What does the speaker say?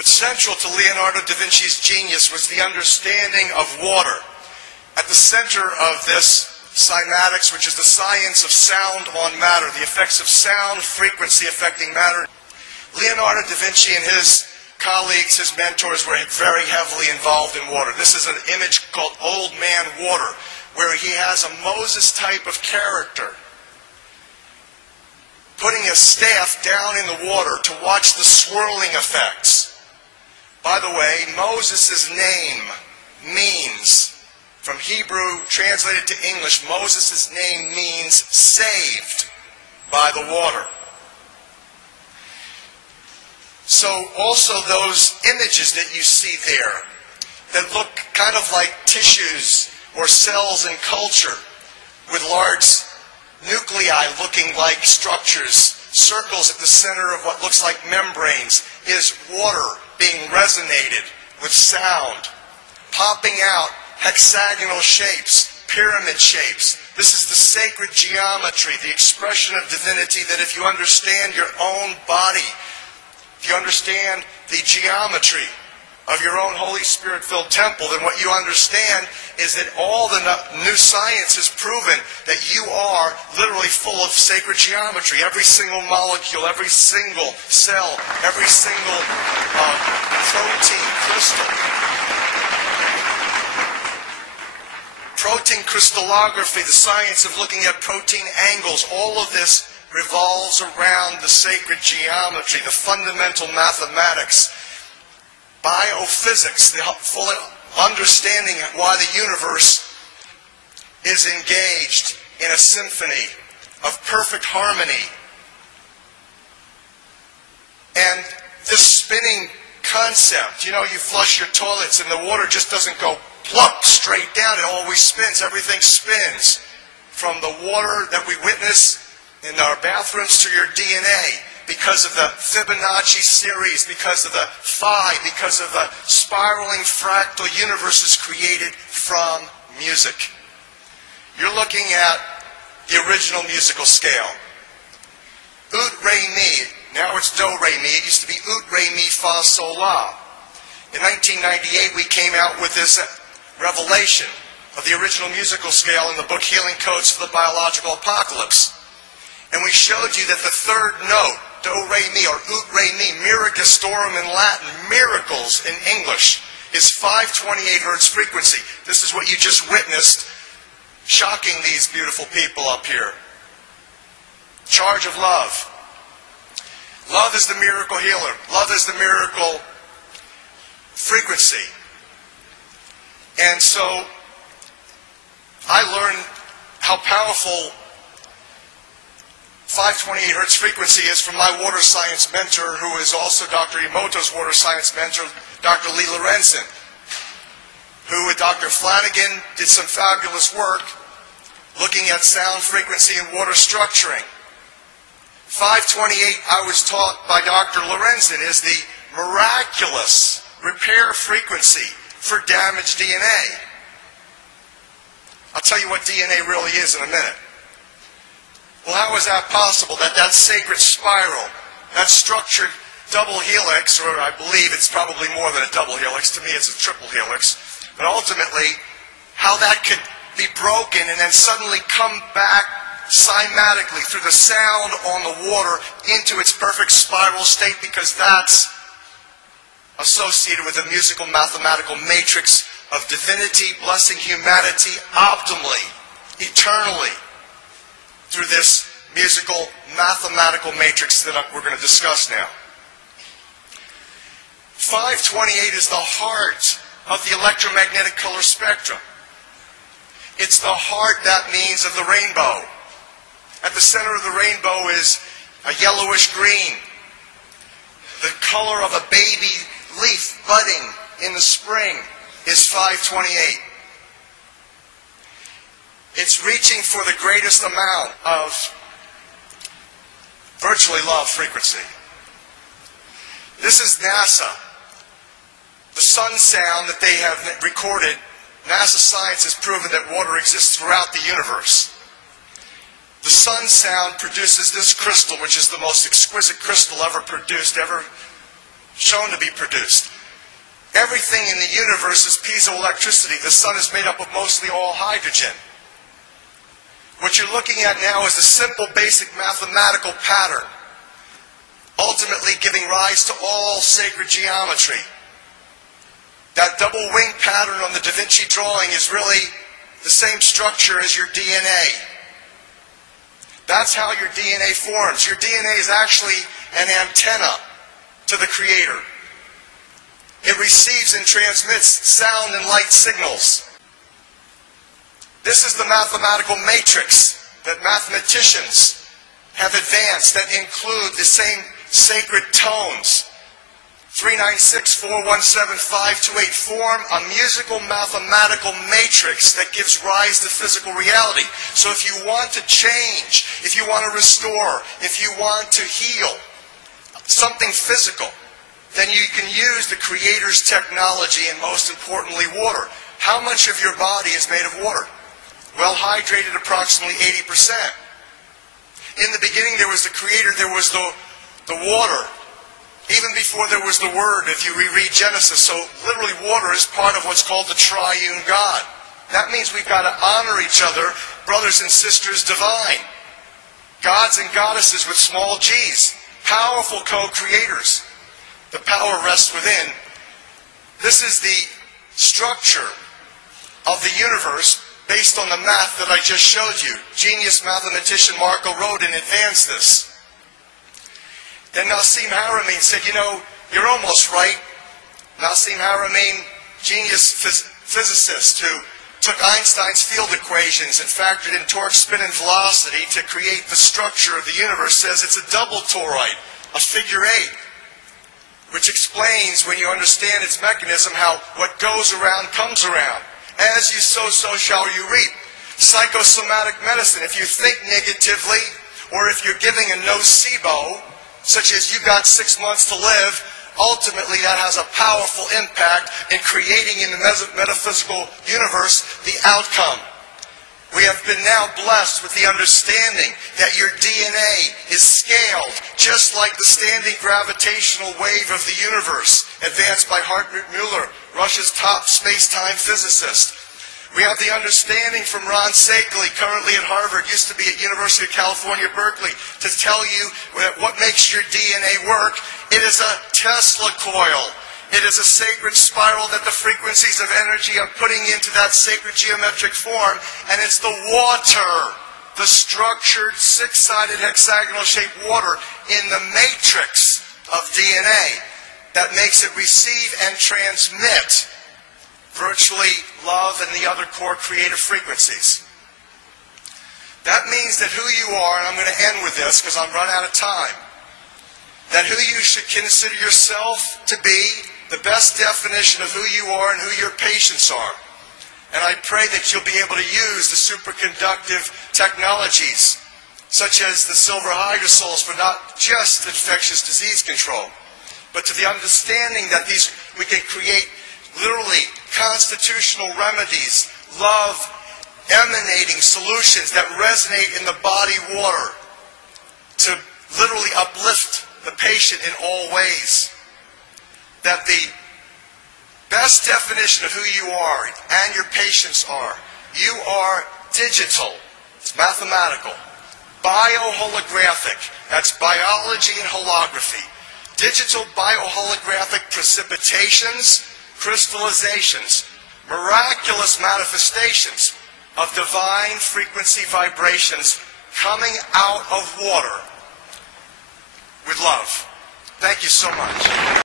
But central to Leonardo da Vinci's genius was the understanding of water. At the center of this cymatics, which is the science of sound on matter, the effects of sound frequency affecting matter. Leonardo da Vinci and his colleagues, his mentors, were very heavily involved in water. This is an image called Old Man Water, where he has a Moses type of character putting a staff down in the water to watch the swirling effects. By the way, Moses' name means, from Hebrew translated to English, Moses' name means saved by the water. So also those images that you see there that look kind of like tissues or cells in culture with large nuclei looking like structures, circles at the center of what looks like membranes, is water being resonated with sound, popping out hexagonal shapes, pyramid shapes. This is the sacred geometry, the expression of divinity that if you understand your own body, if you understand the geometry of your own Holy Spirit-filled temple, then what you understand is that all the new science has proven that you are literally full of sacred geometry. Every single molecule, every single cell, every single protein crystal. Protein crystallography, the science of looking at protein angles, all of this revolves around the sacred geometry, the fundamental mathematics. Biophysics, the full understanding of why the universe is engaged in a symphony of perfect harmony. And this spinning concept, you know, you flush your toilets and the water just doesn't go plop straight down, it always spins, everything spins. From the water that we witness in our bathrooms to your DNA, because of the Fibonacci series, because of the phi, because of the spiraling fractal universes created from music. You're looking at the original musical scale. Ut, re, mi. Now it's do, re, mi. It used to be ut, re, mi, fa, sol, la. In 1998, we came out with this revelation of the original musical scale in the book Healing Codes for the Biological Apocalypse. And we showed you that the third note, do, re, mi, or ut, re, mi, miraculorum in Latin, miracles in English, is 528 hertz frequency. This is what you just witnessed, shocking these beautiful people up here. Charge of love. Love is the miracle healer. Love is the miracle frequency. And so I learned how powerful 528 hertz frequency is from my water science mentor, who is also Dr. Emoto's water science mentor, Dr. Lee Lorenzen, who with Dr. Flanagan did some fabulous work looking at sound frequency and water structuring. 528, I was taught by Dr. Lorenzen, is the miraculous repair frequency for damaged DNA. I'll tell you what DNA really is in a minute. Well, how is that possible? That sacred spiral, that structured double helix, or I believe it's probably more than a double helix. To me, it's a triple helix. But ultimately, how that could be broken and then suddenly come back cymatically through the sound on the water into its perfect spiral state, because that's associated with a musical mathematical matrix of divinity blessing humanity optimally, eternally, through this musical mathematical matrix that we're going to discuss now. 528 is the heart of the electromagnetic color spectrum. It's the heart, that means, of the rainbow. At the center of the rainbow is a yellowish green, the color of a baby leaf budding in the spring is 528. It's reaching for the greatest amount of virtually love frequency. This is NASA. The sun sound that they have recorded, NASA science has proven that water exists throughout the universe. The sun sound produces this crystal, which is the most exquisite crystal ever produced, ever shown to be produced. Everything in the universe is piezoelectricity. The sun is made up of mostly all hydrogen. What you're looking at now is a simple, basic mathematical pattern, ultimately giving rise to all sacred geometry. That double wing pattern on the Da Vinci drawing is really the same structure as your DNA. That's how your DNA forms. Your DNA is actually an antenna to the Creator. It receives and transmits sound and light signals. This is the mathematical matrix that mathematicians have advanced that include the same sacred tones. 396, 417, 528 form a musical mathematical matrix that gives rise to physical reality. So if you want to change, if you want to restore, if you want to heal something physical, then you can use the Creator's technology and most importantly water. How much of your body is made of water? Well hydrated, approximately 80%. In the beginning there was the Creator, there was the water. Even before there was the Word, if you reread Genesis. So literally water is part of what's called the triune God. That means we've got to honor each other, brothers and sisters divine. Gods and goddesses with small g's. Powerful co-creators. The power rests within. This is the structure of the universe based on the math that I just showed you. Genius mathematician Marco wrote and advanced this. Then Nassim Haramein said, you know, you're almost right. Nassim Haramein, genius physicist who took Einstein's field equations and factored in torque, spin, and velocity to create the structure of the universe, says it's a double toroid, a figure eight, which explains, when you understand its mechanism, how what goes around comes around. As you sow, so shall you reap. Psychosomatic medicine, if you think negatively, or if you're giving a nocebo, such as you got 6 months to live, ultimately that has a powerful impact in creating in the metaphysical universe the outcome. We have been now blessed with the understanding that your DNA is scaled just like the standing gravitational wave of the universe, advanced by Hartmut Müller, Russia's top space-time physicist. We have the understanding from Ron Saykally, currently at Harvard, used to be at University of California, Berkeley, to tell you what makes your DNA work. It is a Tesla coil. It is a sacred spiral that the frequencies of energy are putting into that sacred geometric form, and it's the water, the structured six-sided hexagonal-shaped water in the matrix of DNA that makes it receive and transmit virtually love and the other core creative frequencies. That means that who you are, and I'm going to end with this because I'm run out of time, that who you should consider yourself to be, the best definition of who you are and who your patients are. And I pray that you'll be able to use the superconductive technologies, such as the silver hydrosols, for not just infectious disease control, but to the understanding that we can create literally constitutional remedies, love emanating solutions that resonate in the body water to literally uplift the patient in all ways. That the best definition of who you are and your patients are, you are digital, it's mathematical, bioholographic, that's biology and holography, digital bioholographic precipitations, crystallizations, miraculous manifestations of divine frequency vibrations coming out of water with love. Thank you so much.